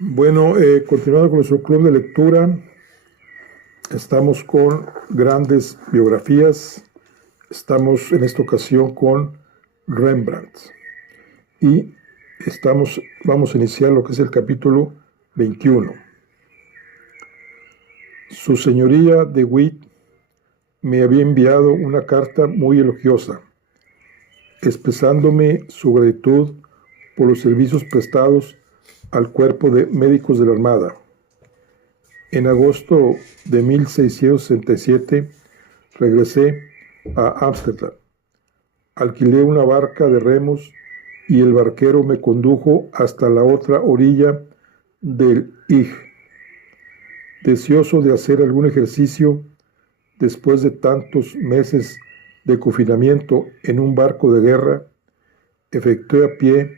Bueno, continuando con nuestro club de lectura, estamos con grandes biografías. Estamos en esta ocasión con Rembrandt y vamos a iniciar lo que es el capítulo 21. Su señoría de Witt me había enviado una carta muy elogiosa, expresándome su gratitud por los servicios prestados al cuerpo de médicos de la Armada. En agosto de 1667 regresé a Ámsterdam. Alquilé una barca de remos y el barquero me condujo hasta la otra orilla del Ig. Deseoso de hacer algún ejercicio después de tantos meses de confinamiento en un barco de guerra, efectué a pie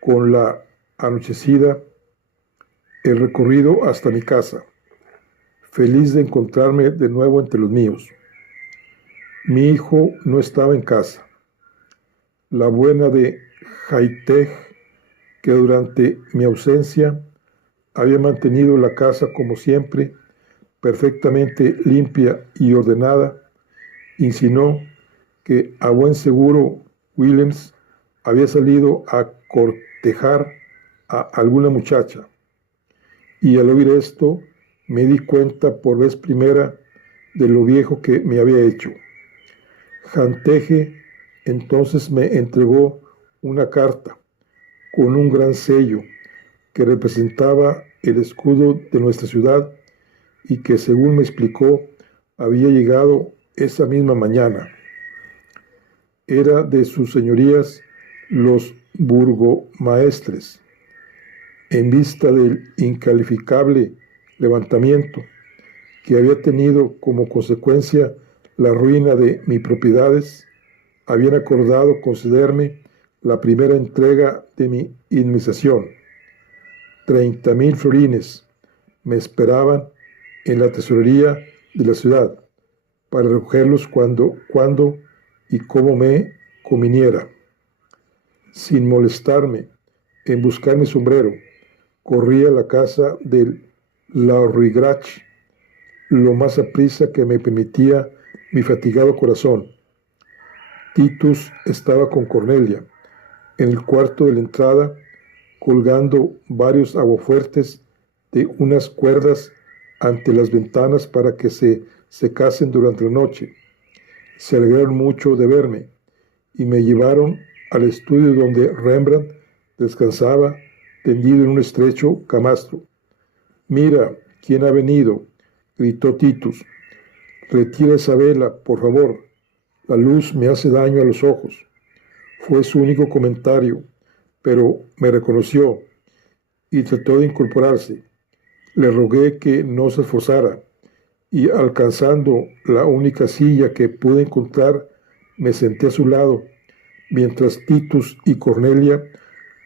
con la anochecida el recorrido hasta mi casa, feliz de encontrarme de nuevo entre los míos. Mi hijo no estaba en casa. La buena de Haitej, que durante mi ausencia había mantenido la casa como siempre, perfectamente limpia y ordenada, insinuó que a buen seguro Williams había salido a cortejar a alguna muchacha. Y al oír esto, me di cuenta por vez primera de lo viejo que me había hecho. Janteje entonces me entregó una carta con un gran sello que representaba el escudo de nuestra ciudad y que, según me explicó, había llegado esa misma mañana. Era de sus señorías los burgomaestres, en vista del incalificable levantamiento que había tenido como consecuencia la ruina de mis propiedades, habían acordado concederme la primera entrega de mi indemnización. 30,000 florines me esperaban en la tesorería de la ciudad para recogerlos cuando y como me conviniera. Sin molestarme en buscar mi sombrero, corrí a la casa del Laurigrach lo más aprisa que me permitía mi fatigado corazón. Titus estaba con Cornelia en el cuarto de la entrada, colgando varios aguafuertes de unas cuerdas ante las ventanas para que se secasen durante la noche. Se alegraron mucho de verme y me llevaron al estudio donde Rembrandt descansaba tendido en un estrecho camastro. «Mira, ¿quién ha venido?», gritó Titus. «Retira esa vela, por favor. La luz me hace daño a los ojos». Fue su único comentario, pero me reconoció y trató de incorporarse. Le rogué que no se esforzara y, alcanzando la única silla que pude encontrar, me senté a su lado, mientras Titus y Cornelia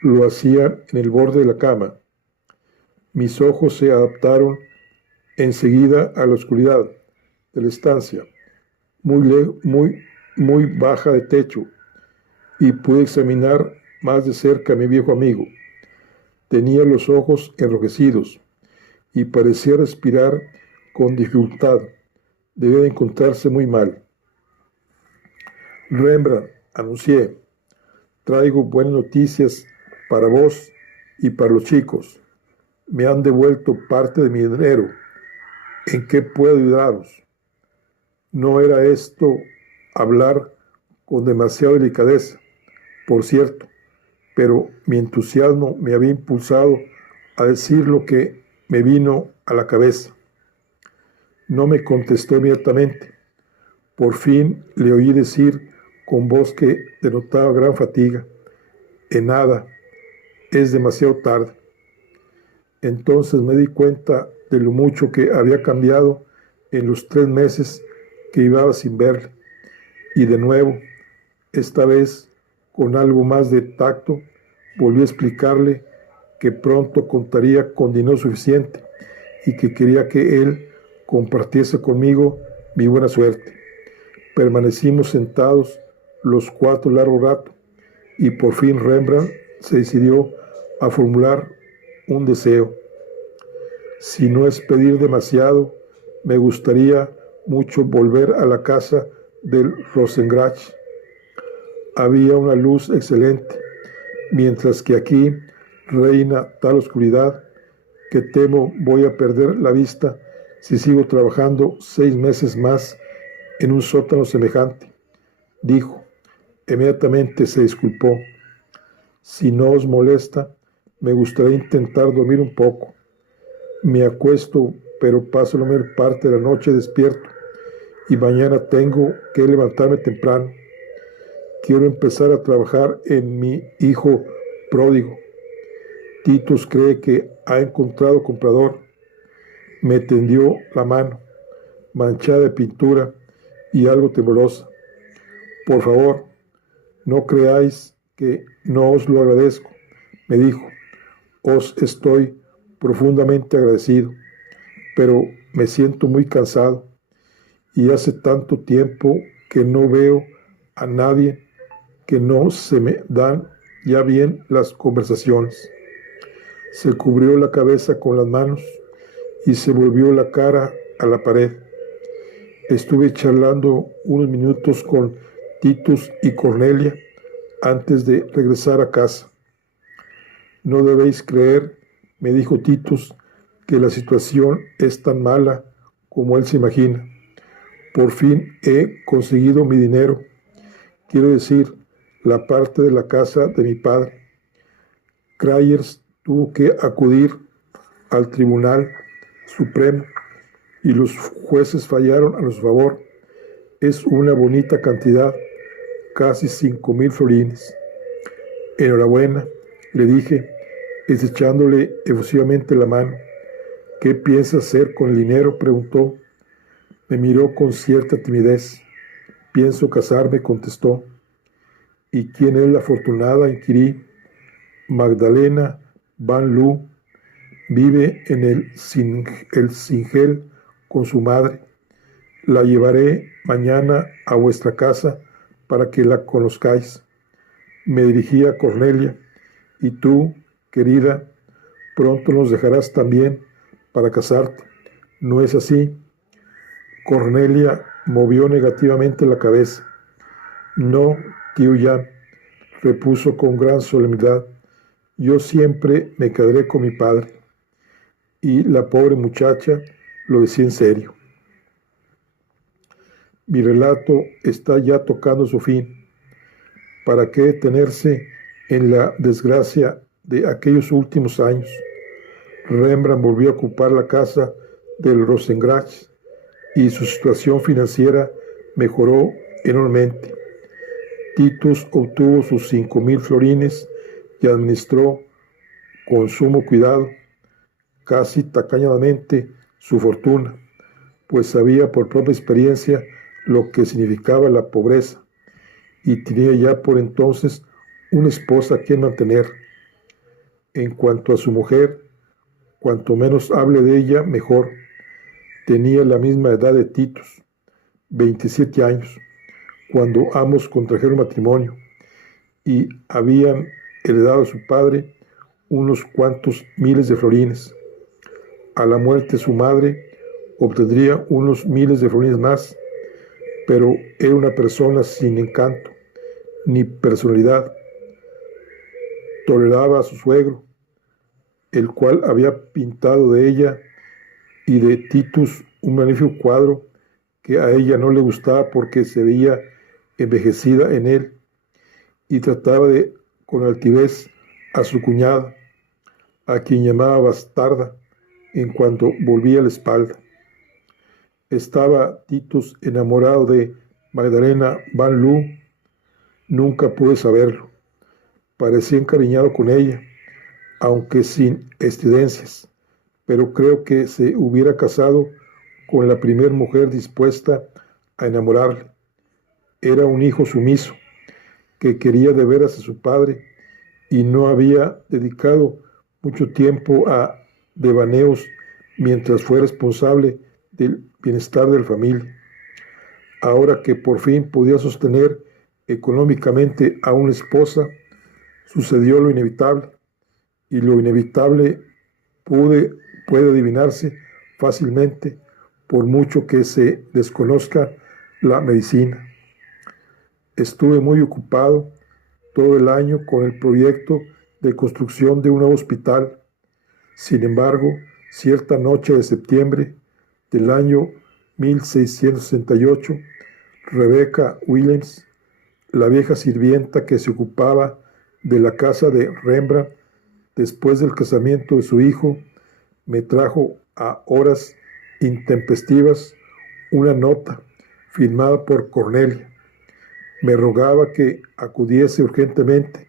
lo hacían en el borde de la cama. Mis ojos se adaptaron enseguida a la oscuridad de la estancia, muy baja de techo, y pude examinar más de cerca a mi viejo amigo. Tenía los ojos enrojecidos y parecía respirar con dificultad. Debía de encontrarse muy mal. «Rembrandt», anuncié, «traigo buenas noticias para vos y para los chicos. Me han devuelto parte de mi dinero. ¿En qué puedo ayudaros?». No era esto hablar con demasiada delicadeza, por cierto, pero mi entusiasmo me había impulsado a decir lo que me vino a la cabeza. No me contestó inmediatamente. Por fin le oí decir con voz que denotaba gran fatiga: «En nada, es demasiado tarde». Entonces me di cuenta de lo mucho que había cambiado en los 3 meses que llevaba sin verle, y de nuevo, esta vez con algo más de tacto, volví a explicarle que pronto contaría con dinero suficiente y que quería que él compartiese conmigo mi buena suerte. Permanecimos sentados los 4 largo rato y por fin Rembrandt se decidió a formular un deseo. Si no es pedir demasiado, me gustaría mucho volver a la casa del Rosengrach. Había una luz excelente, mientras que aquí reina tal oscuridad que temo voy a perder la vista si sigo trabajando 6 meses más en un sótano semejante, dijo. Inmediatamente se disculpó. Si no os molesta, me gustaría intentar dormir un poco. Me acuesto, pero paso la mayor parte de la noche despierto y mañana tengo que levantarme temprano. Quiero empezar a trabajar en mi hijo pródigo. Titus cree que ha encontrado comprador. Me tendió la mano, manchada de pintura y algo temblorosa. Por favor, no creáis que no os lo agradezco, me dijo. Os estoy profundamente agradecido, pero me siento muy cansado y hace tanto tiempo que no veo a nadie que no se me dan ya bien las conversaciones. Se cubrió la cabeza con las manos y se volvió la cara a la pared. Estuve charlando unos minutos con Titus y Cornelia antes de regresar a casa. No debéis creer, me dijo Titus, que la situación es tan mala como él se imagina. Por fin he conseguido mi dinero, quiero decir, la parte de la casa de mi padre. Cryers tuvo que acudir al Tribunal Supremo y los jueces fallaron a su favor. Es una bonita cantidad, casi 5,000 florines. Enhorabuena, le dije, estrechándole efusivamente la mano. ¿Qué piensa hacer con el dinero?, preguntó. Me miró con cierta timidez. Pienso casarme, contestó. ¿Y quién es la afortunada?, inquirí. Magdalena Van Loo. Vive en el Singel con su madre. La llevaré mañana a vuestra casa para que la conozcáis. Me dirigí a Cornelia. Y tú, querida, pronto nos dejarás también para casarte. ¿No es así? Cornelia movió negativamente la cabeza. No, tío Jan, repuso con gran solemnidad. Yo siempre me quedaré con mi padre. Y la pobre muchacha lo decía en serio. Mi relato está ya tocando su fin. ¿Para qué detenerse en la desgracia de aquellos últimos años? Rembrandt volvió a ocupar la casa del Rosengrach y su situación financiera mejoró enormemente. Titus obtuvo sus 5,000 florines y administró con sumo cuidado, casi tacañamente, su fortuna, pues sabía por propia experiencia lo que significaba la pobreza y tenía ya por entonces una esposa a quien mantener. En cuanto a su mujer, cuanto menos hable de ella, mejor. Tenía la misma edad de Titus, 27 años, cuando ambos contrajeron matrimonio y habían heredado a su padre unos cuantos miles de florines. A la muerte de su madre obtendría unos miles de florines más, pero era una persona sin encanto ni personalidad. Toleraba a su suegro, el cual había pintado de ella y de Titus un magnífico cuadro que a ella no le gustaba porque se veía envejecida en él, y trataba con altivez a su cuñada, a quien llamaba bastarda, en cuanto volvía la espalda. ¿Estaba Titus enamorado de Magdalena Van Loo? Nunca pude saberlo. Parecía encariñado con ella, aunque sin estridencias, pero creo que se hubiera casado con la primer mujer dispuesta a enamorarle. Era un hijo sumiso, que quería de veras a su padre y no había dedicado mucho tiempo a devaneos mientras fue responsable del bienestar de la familia. Ahora que por fin podía sostener económicamente a una esposa, sucedió lo inevitable, y lo inevitable puede adivinarse fácilmente por mucho que se desconozca la medicina. Estuve muy ocupado todo el año con el proyecto de construcción de un nuevo hospital. Sin embargo, cierta noche de septiembre del año 1668, Rebecca Williams, la vieja sirvienta que se ocupaba de la casa de Rembrandt después del casamiento de su hijo, me trajo a horas intempestivas una nota firmada por Cornelia. Me rogaba que acudiese urgentemente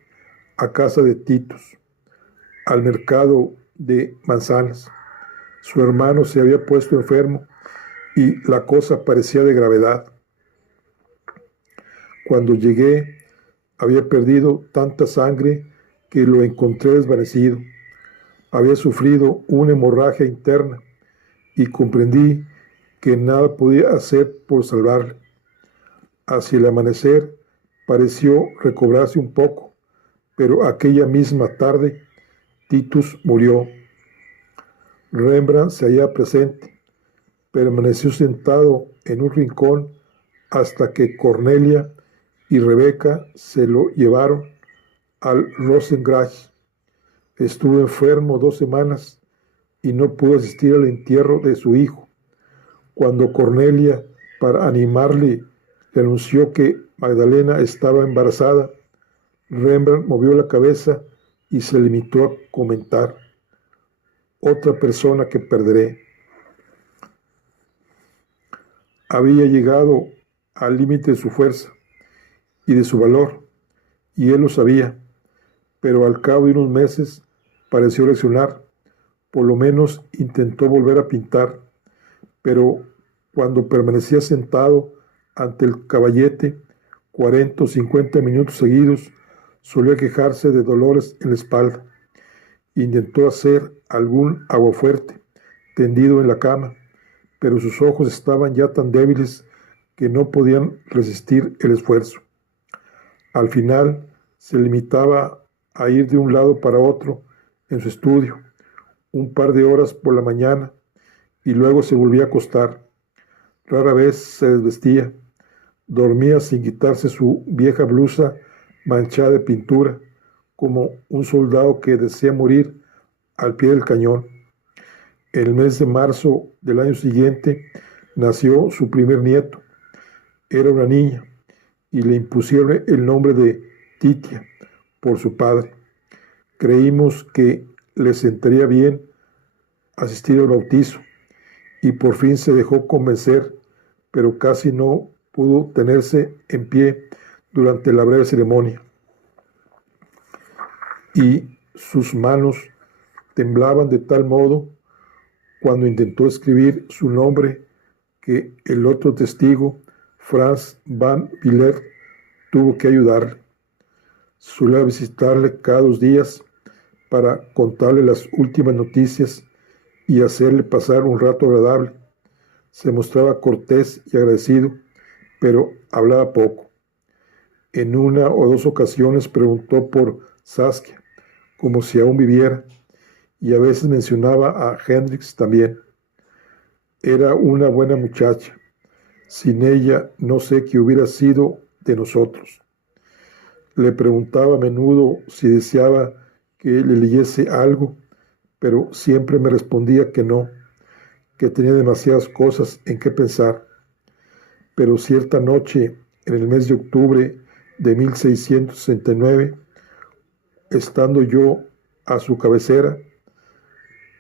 a casa de Titus, al mercado de manzanas. Su hermano se había puesto enfermo y la cosa parecía de gravedad. Cuando llegué, había perdido tanta sangre que lo encontré desvanecido. Había sufrido una hemorragia interna y comprendí que nada podía hacer por salvarle. Hacia el amanecer pareció recobrarse un poco, pero aquella misma tarde Titus murió. Rembrandt se hallaba presente. Permaneció sentado en un rincón hasta que Cornelia y Rebeca se lo llevaron al Rosengrach. Estuvo enfermo 2 semanas y no pudo asistir al entierro de su hijo. Cuando Cornelia, para animarle, le anunció que Magdalena estaba embarazada, Rembrandt movió la cabeza y se limitó a comentar: otra persona que perderé. Había llegado al límite de su fuerza y de su valor, y él lo sabía, pero al cabo de unos meses pareció reaccionar. Por lo menos intentó volver a pintar, pero cuando permanecía sentado ante el caballete 40 o 50 minutos seguidos, solía quejarse de dolores en la espalda. Intentó hacer algún aguafuerte tendido en la cama, pero sus ojos estaban ya tan débiles que no podían resistir el esfuerzo. Al final se limitaba a ir de un lado para otro en su estudio, un par de horas por la mañana, y luego se volvía a acostar. Rara vez se desvestía. Dormía sin quitarse su vieja blusa manchada de pintura, como un soldado que desea morir al pie del cañón. En el mes de marzo del año siguiente nació su primer nieto. Era una niña y le impusieron el nombre de Titia por su padre. Creímos que le sentaría bien asistir al bautizo y por fin se dejó convencer, pero casi no pudo tenerse en pie durante la breve ceremonia. Y sus manos temblaban de tal modo cuando intentó escribir su nombre que el otro testigo, Franz van Villers, tuvo que ayudarle. Solía visitarle cada 2 días para contarle las últimas noticias y hacerle pasar un rato agradable. Se mostraba cortés y agradecido, pero hablaba poco. En una o 2 ocasiones preguntó por Saskia, como si aún viviera, y a veces mencionaba a Hendrix también. Era una buena muchacha. Sin ella no sé qué hubiera sido de nosotros. Le preguntaba a menudo si deseaba que le leyese algo, pero siempre me respondía que no, que tenía demasiadas cosas en qué pensar. Pero cierta noche, en el mes de octubre de 1669, estando yo a su cabecera,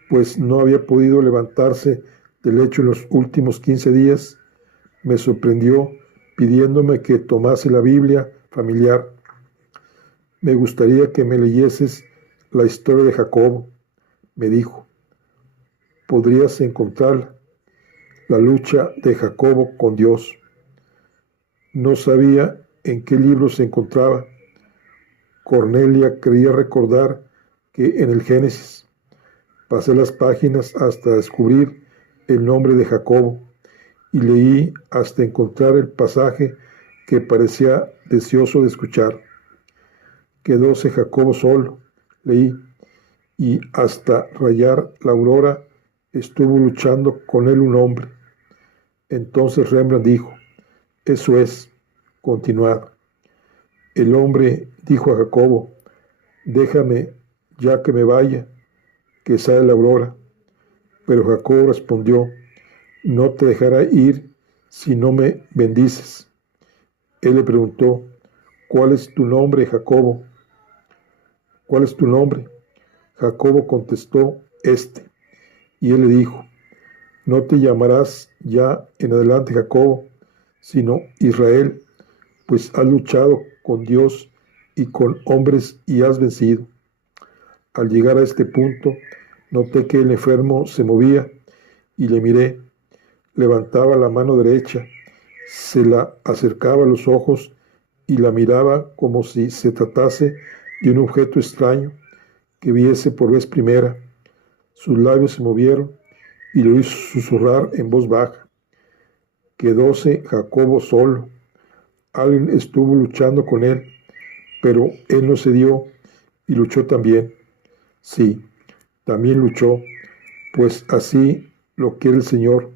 pues no había podido levantarse del lecho en los últimos 15 días, me sorprendió pidiéndome que tomase la Biblia familiar. Me gustaría que me leyeses la historia de Jacobo, me dijo. Podrías encontrar la lucha de Jacobo con Dios. No sabía en qué libro se encontraba. Cornelia creía recordar que en el Génesis. Pasé las páginas hasta descubrir el nombre de Jacobo y leí hasta encontrar el pasaje que parecía deseoso de escuchar. Quedóse Jacobo solo, leí, y hasta rayar la aurora estuvo luchando con él un hombre. Entonces Rembrandt dijo: eso es, continuad. El hombre dijo a Jacobo: déjame ya que me vaya, que sale la aurora. Pero Jacobo respondió: no te dejaré ir si no me bendices. Él le preguntó: ¿cuál es tu nombre, Jacobo? ¿Cuál es tu nombre? Jacobo contestó: este. Y él le dijo: no te llamarás ya en adelante Jacobo, sino Israel, pues has luchado con Dios y con hombres y has vencido. Al llegar a este punto, noté que el enfermo se movía y le miré. Levantaba la mano derecha, se la acercaba a los ojos y la miraba como si se tratase de un objeto extraño que viese por vez primera. Sus labios se movieron y lo hizo susurrar en voz baja: quedóse Jacobo solo. Alguien estuvo luchando con él, pero él no cedió y luchó también. Sí, también luchó, pues así lo quiere el Señor,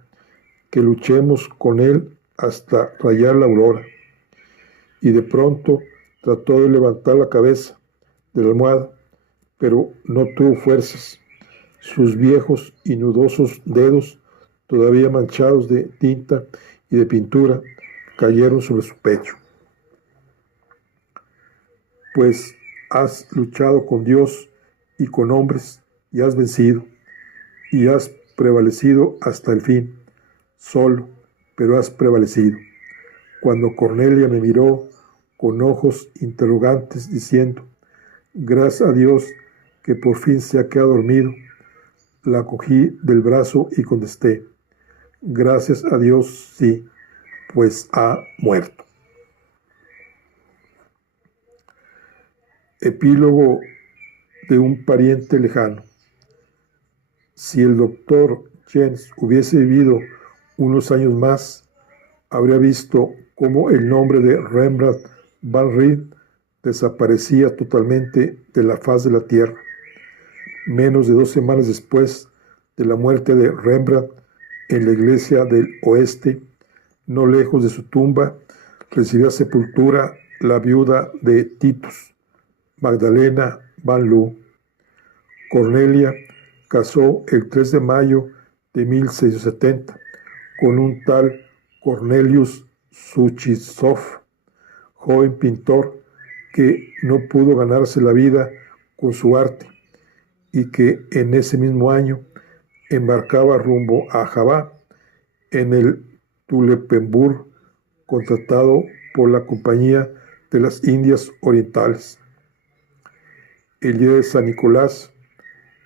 que luchemos con él hasta rayar la aurora. Y de pronto trató de levantar la cabeza de la almohada, pero no tuvo fuerzas. Sus viejos y nudosos dedos, todavía manchados de tinta y de pintura, cayeron sobre su pecho. Pues has luchado con Dios y con hombres y has vencido, y has prevalecido hasta el fin, solo, pero has prevalecido. Cuando Cornelia me miró con ojos interrogantes diciendo: gracias a Dios que por fin se ha quedado dormido, la cogí del brazo y contesté: gracias a Dios, sí, pues ha muerto. Epílogo de un pariente lejano. Si el doctor Jens hubiese vivido unos años más, habría visto cómo el nombre de Rembrandt van Rijn desaparecía totalmente de la faz de la tierra. Menos de 2 semanas después de la muerte de Rembrandt, en la iglesia del oeste, no lejos de su tumba, recibía sepultura la viuda de Titus, Magdalena van Loo. Cornelia casó el 3 de mayo de 1670 con un tal Cornelius Suchitsov, joven pintor que no pudo ganarse la vida con su arte y que en ese mismo año embarcaba rumbo a Java en el Tulepembur, contratado por la Compañía de las Indias Orientales. El día de San Nicolás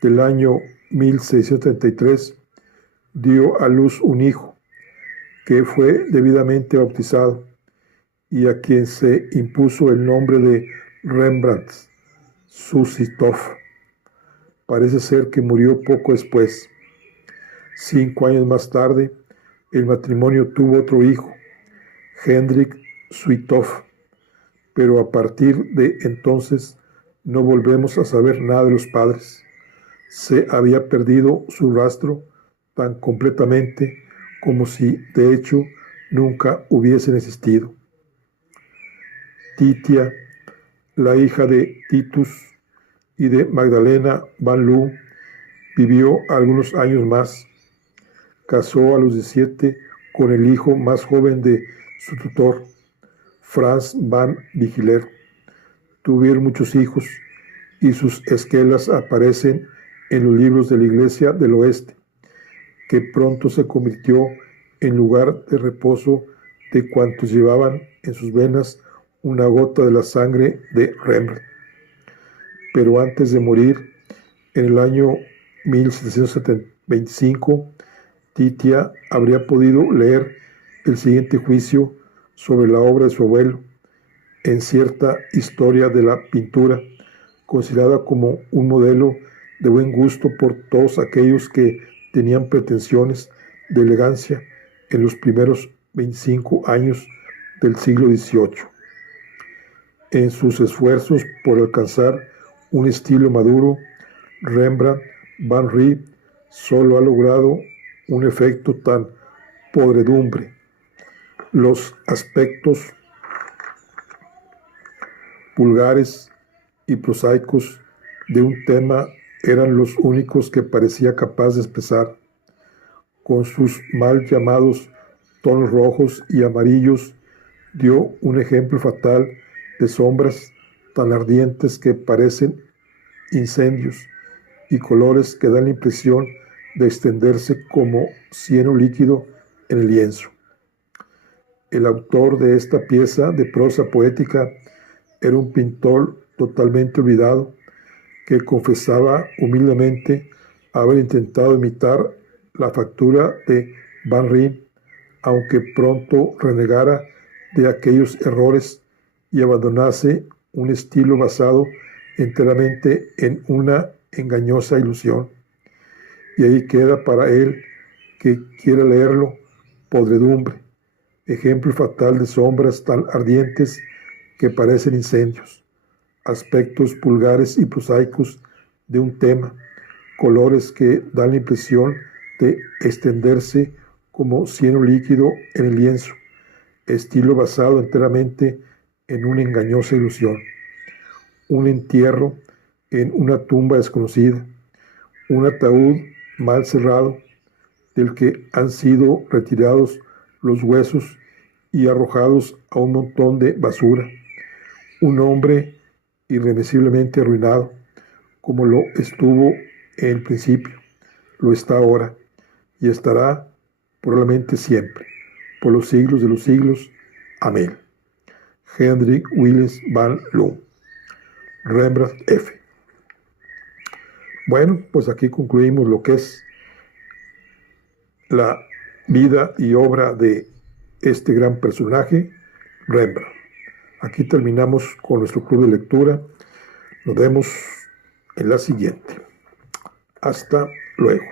del año 1633 dio a luz un hijo que fue debidamente bautizado y a quien se impuso el nombre de Rembrandt Suchitsov. Parece ser que murió poco después. 5 años más tarde, el matrimonio tuvo otro hijo, Hendrik Suitov, pero a partir de entonces no volvemos a saber nada de los padres. Se había perdido su rastro tan completamente como si de hecho nunca hubiesen existido. Titia, la hija de Titus y de Magdalena van Loo, vivió algunos años más. Casó a los 17 con el hijo más joven de su tutor, Franz van Vigiler. Tuvieron muchos hijos y sus esquelas aparecen en los libros de la Iglesia del Oeste, que pronto se convirtió en lugar de reposo de cuantos llevaban en sus venas una gota de la sangre de Rembrandt. Pero antes de morir, en el año 1725, Titia habría podido leer el siguiente juicio sobre la obra de su abuelo, en cierta historia de la pintura, considerada como un modelo de buen gusto por todos aquellos que tenían pretensiones de elegancia en los primeros 25 años del siglo XVIII. En sus esfuerzos por alcanzar un estilo maduro, Rembrandt van Rijn solo ha logrado un efecto tan podredumbre. Los aspectos vulgares y prosaicos de un tema eran los únicos que parecía capaz de expresar. Con sus mal llamados tonos rojos y amarillos, dio un ejemplo fatal de sombras tan ardientes que parecen incendios y colores que dan la impresión de extenderse como cieno líquido en el lienzo. El autor de esta pieza de prosa poética era un pintor totalmente olvidado que confesaba humildemente haber intentado imitar la factura de Van Rijn, aunque pronto renegara de aquellos errores y abandonase un estilo basado enteramente en una engañosa ilusión. Y ahí queda para él, que quiera leerlo, podredumbre, ejemplo fatal de sombras tan ardientes que parecen incendios, aspectos vulgares y prosaicos de un tema, colores que dan la impresión de extenderse como cieno líquido en el lienzo, estilo basado enteramente en una engañosa ilusión, un entierro en una tumba desconocida, un ataúd mal cerrado del que han sido retirados los huesos y arrojados a un montón de basura, un hombre irremisiblemente arruinado, como lo estuvo en el principio, lo está ahora y estará probablemente siempre, por los siglos de los siglos. Amén. Hendrik Willem van Loon. Rembrandt F. Bueno, pues aquí concluimos lo que es la vida y obra de este gran personaje, Rembrandt. Aquí terminamos con nuestro club de lectura. Nos vemos en la siguiente. Hasta luego.